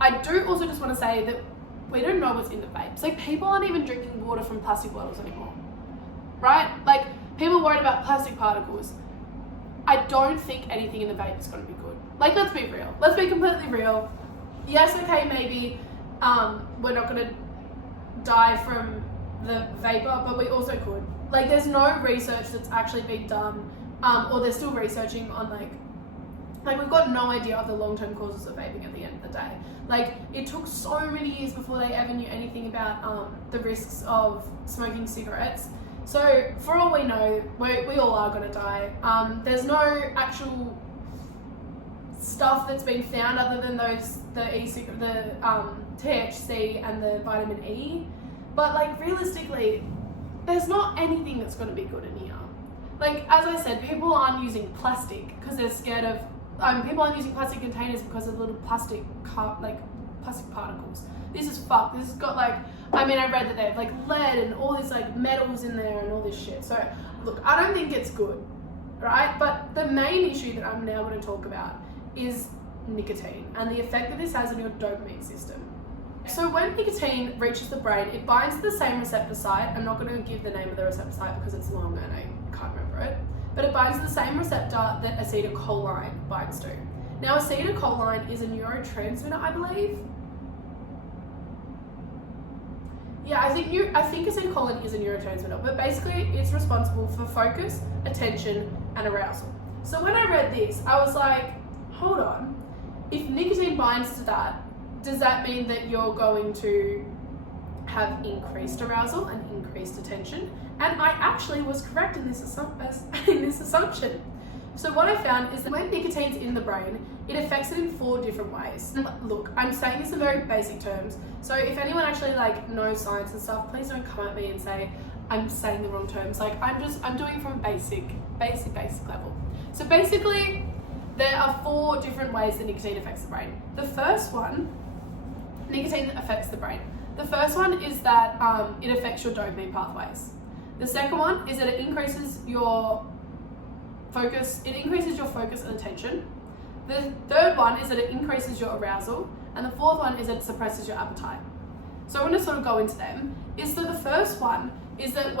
I do also just want to say that we don't know what's in the vapes. Like, people aren't even drinking water from plastic bottles anymore, right? Like, people are worried about plastic particles. I don't think anything in the vape is going to be good. Like, let's be real. Let's be completely real. Yes, okay, maybe we're not going to die from the vapor, but we also could. Like, there's no research that's actually been done, or they're still researching on like we've got no idea of the long-term causes of vaping at the end of the day. Like, it took so many years before they ever knew anything about the risks of smoking cigarettes. So for all we know, we all are going to die. There's no actual stuff that's been found other than the THC and the vitamin E. But like, realistically, there's not anything that's going to be good in here. Like, as I said, people aren't using plastic because they're scared of. People aren't using plastic containers because of little plastic particles. This is fucked. This has got like, I read that they have like lead and all these like metals in there and all this shit. So look, I don't think it's good, right? But the main issue that I'm now going to talk about is nicotine and the effect that this has on your dopamine system. So when nicotine reaches the brain, it binds to the same receptor site. I'm not going to give the name of the receptor site because it's long and I can't remember it. But it binds to the same receptor that acetylcholine binds to. Now, acetylcholine is a neurotransmitter, I believe. Yeah, I think acetylcholine is a neurotransmitter, but basically it's responsible for focus, attention, and arousal. So when I read this, I was like, hold on. If nicotine binds to that, does that mean that you're going to have increased arousal and increased attention? And I actually was correct in this assumption. So what I found is that when nicotine's in the brain, it affects it in 4 different ways. Look, I'm saying this in very basic terms. So if anyone actually like knows science and stuff, please don't come at me and say I'm saying the wrong terms. Like, I'm doing it from basic level. So basically, there are 4 different ways that nicotine affects the brain. The first one, nicotine affects the brain. The first one is that it affects your dopamine pathways. The second one is that it increases your focus. It increases your focus and attention. The third one is that it increases your arousal. And the fourth one is that it suppresses your appetite. So I want to sort of go into them. So the first one is that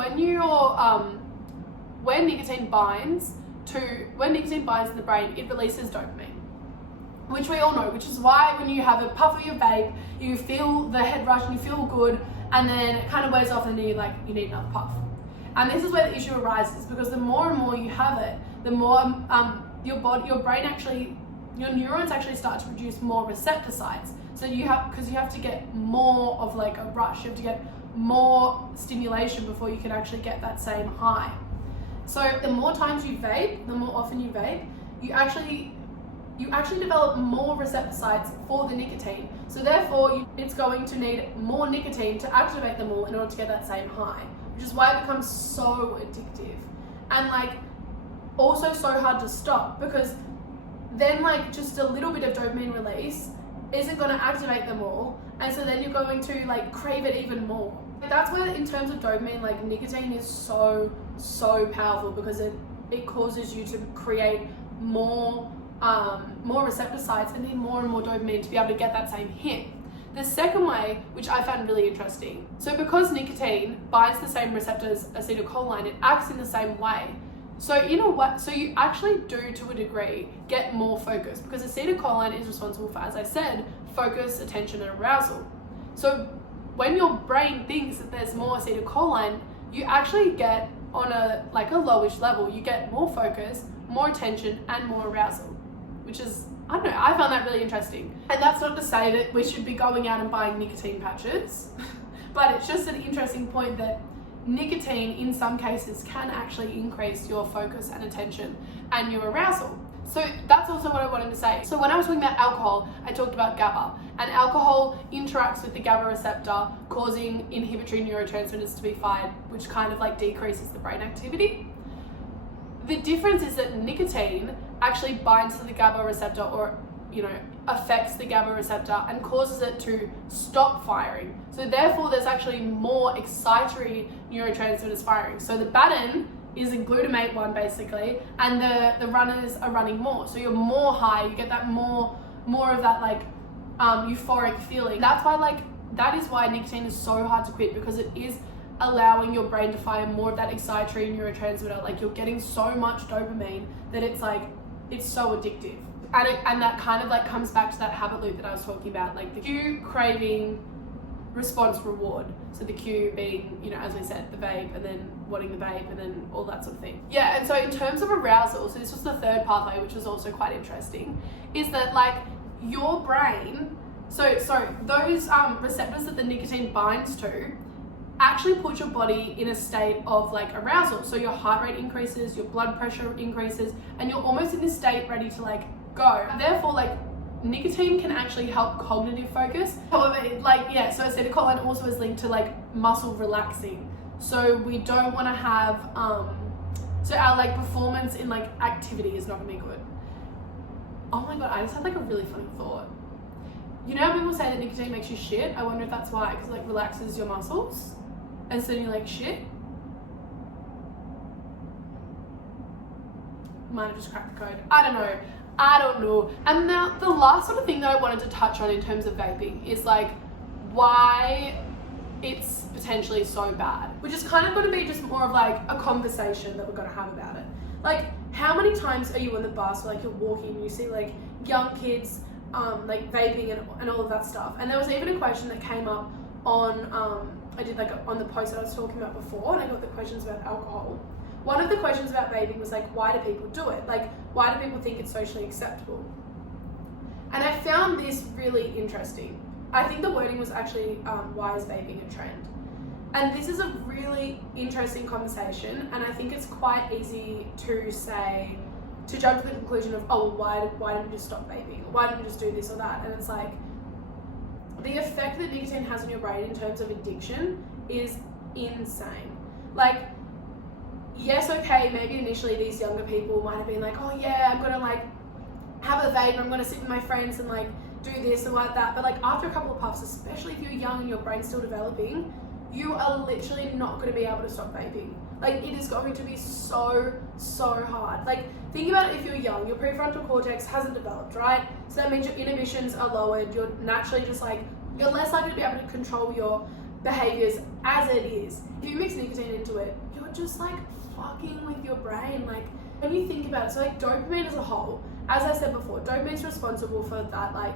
when nicotine binds to the brain, it releases dopamine, which we all know, which is why when you have a puff of your vape, you feel the head rush and you feel good, and then it kind of wears off and then you need another puff. And this is where the issue arises, because the more and more you have it, the more your neurons actually start to produce more receptor sites. So you have to get more of like a rush. You have to get more stimulation before you can actually get that same high. So the more times you vape, the more often you vape, you actually develop more receptor sites for the nicotine. So therefore, it's going to need more nicotine to activate them all in order to get that same high, which is why it becomes so addictive and like also so hard to stop, because then like just a little bit of dopamine release isn't going to activate them all, and so then you're going to like crave it even more. That's where, in terms of dopamine, like nicotine is so powerful, because it causes you to create more receptor sites and need more and more dopamine to be able to get that same hit. The second way, which I found really interesting, so because nicotine binds the same receptors as acetylcholine, it acts in the same way. So you actually do, to a degree, get more focus, because acetylcholine is responsible for, as I said, focus, attention, and arousal. So when your brain thinks that there's more acetylcholine, you actually get, on a lowish level, you get more focus, more attention, and more arousal, which is, I don't know, I found that really interesting. And that's not to say that we should be going out and buying nicotine patches, but it's just an interesting point that nicotine in some cases can actually increase your focus and attention and your arousal. So that's also what I wanted to say. So when I was talking about alcohol, I talked about GABA, and alcohol interacts with the GABA receptor, causing inhibitory neurotransmitters to be fired, which kind of like decreases the brain activity. The difference is that nicotine actually binds to the GABA receptor, or affects the GABA receptor and causes it to stop firing. So therefore, there's actually more excitatory neurotransmitters firing. So the baton is a glutamate one basically, and the runners are running more. So you're more high, you get that more of that like euphoric feeling. That's why like that is why nicotine is so hard to quit, because it is allowing your brain to fire more of that excitatory neurotransmitter. Like, you're getting so much dopamine that it's like, it's so addictive. And that kind of like comes back to that habit loop that I was talking about, like the cue, craving, response, reward. So the cue being, you know, as we said, the vape, and then wanting the vape, and then all that sort of thing. Yeah, and so in terms of arousal, so this was the third pathway, which was also quite interesting, is that like your brain, so those receptors that the nicotine binds to actually put your body in a state of like arousal. So your heart rate increases, your blood pressure increases, and you're almost in this state ready to like go. Therefore, like, nicotine can actually help cognitive focus. However, like, yeah, so acetylcholine also is linked to like muscle relaxing. So we don't want to have, so our like performance in like activity is not gonna be good. Oh my God, I just had like a really funny thought. You know how people say that nicotine makes you shit? I wonder if that's why, because it like relaxes your muscles and so you're like shit. Might have just cracked the code. I don't know. And now the last sort of thing that I wanted to touch on in terms of vaping is like why it's potentially so bad, which is kind of going to be just more of like a conversation that we're going to have about it. Like, how many times are you on the bus, or like you're walking and you see like young kids like vaping and all of that stuff? And there was even a question that came up on I did like on the post that I was talking about before, and I got the questions about alcohol. One of the questions about vaping was like, why do people do it? Like, why do people think it's socially acceptable? And I found this really interesting. I think the wording was actually, why is vaping a trend? And this is a really interesting conversation, and I think it's quite easy to say, to jump to the conclusion of, oh, why didn't you just stop vaping? Why didn't you just do this or that? And it's like, the effect that nicotine has on your brain in terms of addiction is insane. Like, yes, okay, maybe initially these younger people might have been like, oh yeah, I'm gonna like have a vape, I'm gonna sit with my friends and like do this and like that. But like after a couple of puffs, especially if you're young and your brain's still developing, you are literally not gonna be able to stop vaping. Like, it is going to be so hard. Like, think about it. If you're young, your prefrontal cortex hasn't developed, right? So that means your inhibitions are lowered. You're naturally just like, you're less likely to be able to control your behaviors as it is. If you mix nicotine into it, you're just like fucking with your brain. Like, when you think about it, so like dopamine as a whole, as I said before, dopamine is responsible for that, like,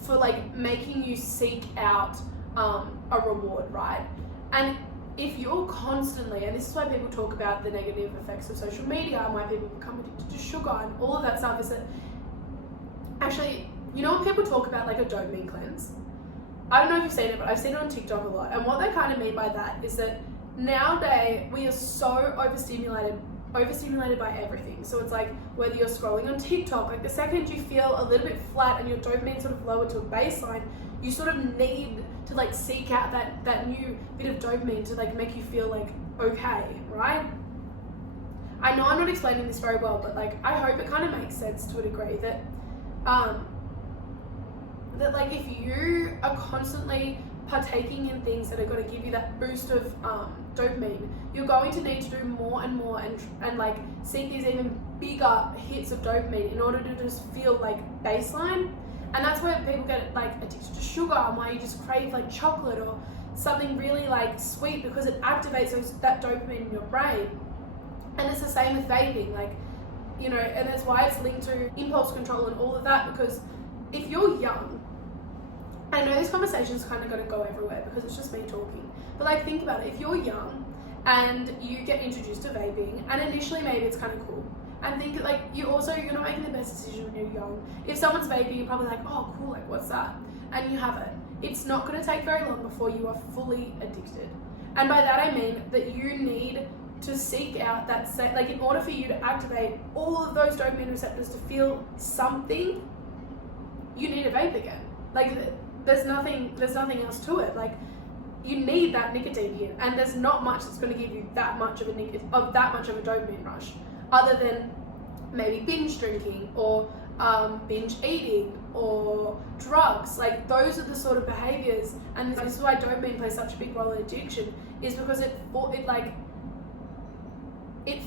for like making you seek out a reward, right? And if you're constantly, and this is why people talk about the negative effects of social media and why people become addicted to sugar and all of that stuff, is that actually, you know, when people talk about like a dopamine cleanse, I don't know if you've seen it, but I've seen it on TikTok a lot. And what they kind of mean by that is that nowadays we are so overstimulated by everything. So it's like, whether you're scrolling on TikTok, like the second you feel a little bit flat and your dopamine sort of lowered to a baseline, you sort of need to like seek out that new bit of dopamine to like make you feel like okay, right? I know I'm not explaining this very well, but like I hope it kind of makes sense to a degree that that like if you are constantly partaking in things that are going to give you that boost of dopamine, you're going to need to do more and more and like seek these even bigger hits of dopamine in order to just feel like baseline. And that's where people get like addicted to sugar, and why you just crave like chocolate or something really like sweet, because it activates that dopamine in your brain. And it's the same with vaping, like, you know, and that's why it's linked to impulse control and all of that, because if you're young, I know this conversation is kind of going to go everywhere because it's just me talking, but like think about it. If you're young and you get introduced to vaping, and initially maybe it's kind of cool, and think like you're not making the best decision when you're young. If someone's vaping, you're probably like, oh cool, like what's that? And you have it. It's not going to take very long before you are fully addicted. And by that I mean that you need to seek out that like, in order for you to activate all of those dopamine receptors to feel something, you need a vape again. Like, there's nothing else to it. Like, you need that nicotine hit, and there's not much that's going to give you that much of a dopamine rush, other than maybe binge drinking or binge eating or drugs. Like, those are the sort of behaviors, and this is why dopamine plays such a big role in addiction, is because it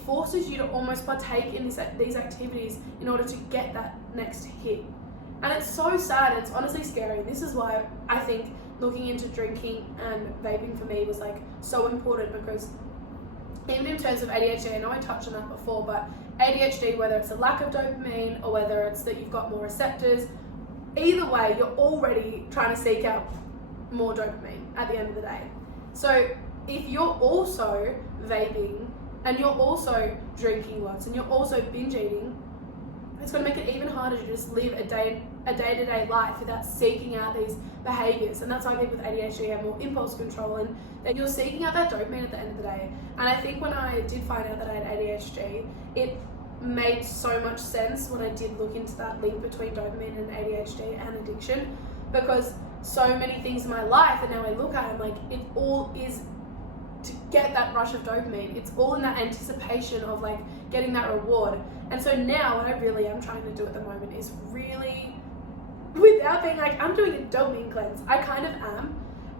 forces you to almost partake in these activities in order to get that next hit. And it's so sad, it's honestly scary. This is why I think looking into drinking and vaping for me was like so important, because even in terms of ADHD, I know I touched on that before, but ADHD, whether it's a lack of dopamine or whether it's that you've got more receptors, either way, you're already trying to seek out more dopamine at the end of the day. So if you're also vaping and you're also drinking lots and you're also binge eating, it's going to make it even harder to just live a day-to-day life without seeking out these behaviours. And that's why people with ADHD have more impulse control, and that you're seeking out that dopamine at the end of the day. And I think when I did find out that I had ADHD, it made so much sense when I did look into that link between dopamine and ADHD and addiction, because so many things in my life, and now I look at it, I'm like, it all is to get that rush of dopamine. It's all in that anticipation of like getting that reward. And so now what I really am trying to do at the moment is really, without being like, I'm doing a dopamine cleanse. I kind of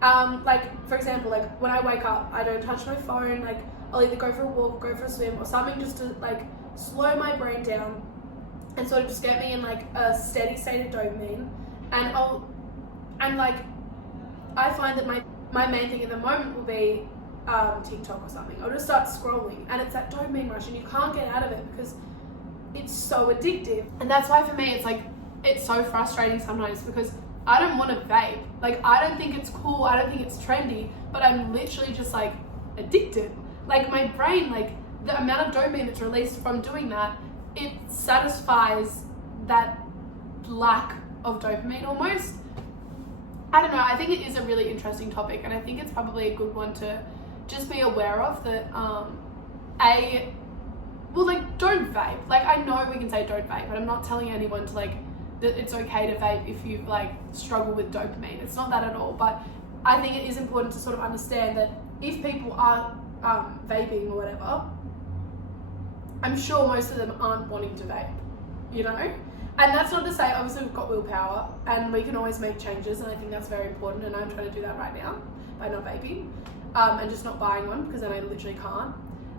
am. Like, for example, like when I wake up, I don't touch my phone. Like, I'll either go for a walk, go for a swim, or something just to like slow my brain down and sort of just get me in like a steady state of dopamine. And like, I find that my main thing at the moment will be TikTok or something. I'll just start scrolling, and it's that dopamine rush, and you can't get out of it because it's so addictive. And that's why for me it's like, it's so frustrating sometimes, because I don't want to vape. Like, I don't think it's cool, I don't think it's trendy, but I'm literally just like addicted. Like, my brain, like the amount of dopamine that's released from doing that, it satisfies that lack of dopamine almost. I don't know, I think it is a really interesting topic, and I think it's probably a good one to just be aware of, that don't vape. Like, I know we can say don't vape, but I'm not telling anyone to like, that it's okay to vape if you like struggle with dopamine. It's not that at all. But I think it is important to sort of understand that if people are vaping or whatever, I'm sure most of them aren't wanting to vape, you know? And that's not to say, obviously we've got willpower and we can always make changes, and I think that's very important, and I'm trying to do that right now by not vaping and just not buying one, because then I literally can't,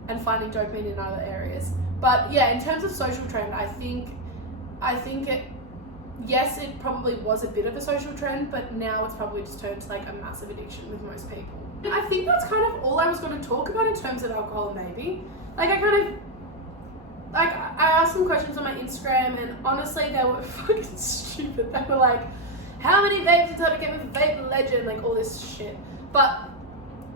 and finding dopamine in other areas. But yeah, in terms of social trend, I think yes, it probably was a bit of a social trend, but now it's probably just turned to like a massive addiction with most people. And I think that's kind of all I was going to talk about in terms of alcohol and vaping. Like, I asked some questions on my Instagram, and honestly, they were fucking stupid. They were like, how many vapes until I became a vape legend? Like, all this shit. But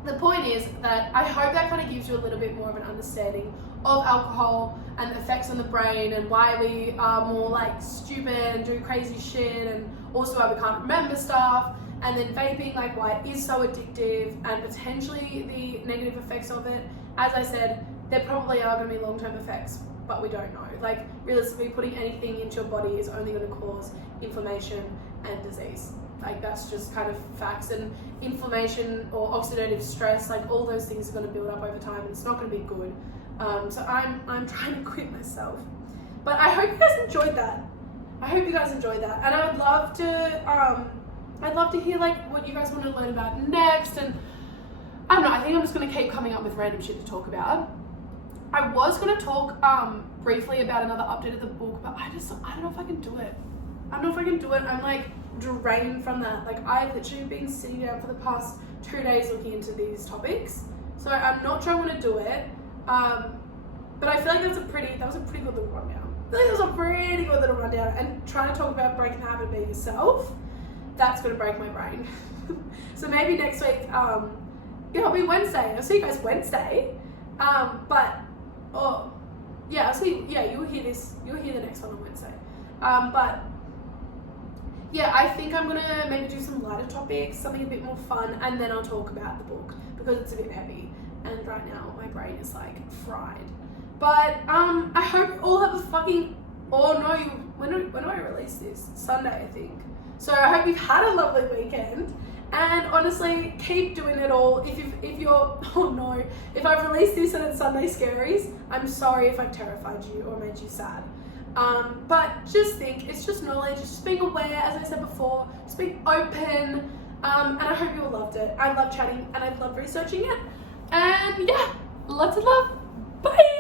the point is that I hope that kind of gives you a little bit more of an understanding of alcohol and the effects on the brain, and why we are more like stupid and do crazy shit, and also why we can't remember stuff. And then vaping, like why it is so addictive, and potentially the negative effects of it. As I said, there probably are going to be long-term effects, but we don't know. Like, realistically, putting anything into your body is only going to cause inflammation and disease. Like, that's just kind of facts. And inflammation or oxidative stress, like all those things are going to build up over time, and it's not going to be good. So I'm trying to quit myself. But I hope you guys enjoyed that. And I would love to I'd love to hear like what you guys want to learn about next. And I don't know, I think I'm just going to keep coming up with random shit to talk about. I was going to talk briefly about another update of the book, but I don't know if I can do it. I'm like drained from that. Like, I've literally been sitting down for the past 2 days looking into these topics, so I'm not sure I want to do it. But I feel like that was a pretty good little rundown. And trying to talk about breaking the habit of being yourself, that's going to break my brain. So maybe next week, it'll be Wednesday. I'll see you guys Wednesday. You'll hear the next one on Wednesday. But yeah, I think I'm gonna maybe do some lighter topics, something a bit more fun, and then I'll talk about the book, because it's a bit heavy, and right now my brain is like fried. But I hope you all have a fucking, when do I release this? Sunday, I think. So I hope you've had a lovely weekend. And honestly, keep doing it all. If I've released this and it's Sunday Scaries, I'm sorry if I've terrified you or made you sad. But just think, it's just knowledge, just being aware, as I said before, just being open. And I hope you all loved it. I love chatting and I've loved researching it. And yeah, lots of love. Bye!